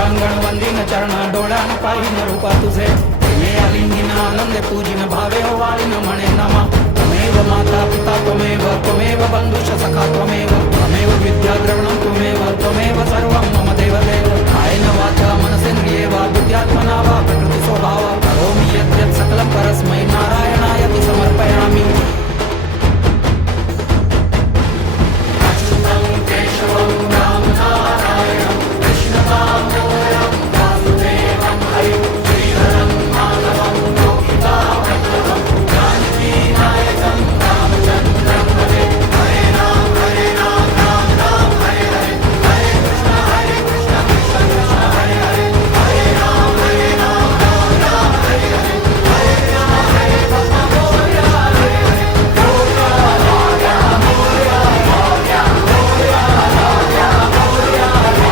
लोटांगण वंदिन चरण डोळ्यान पाहिन रूप तुझे प्रेमे आलिंगिन आनंदे पूजिन भावे वाळीन म्हणे नमा त्वमेव माता पिता त्वमेव त्वमेव बंधुश सखा त्वमेव त्वमेव विद्या द्रविणं त्वमेव त्वमेव सर्व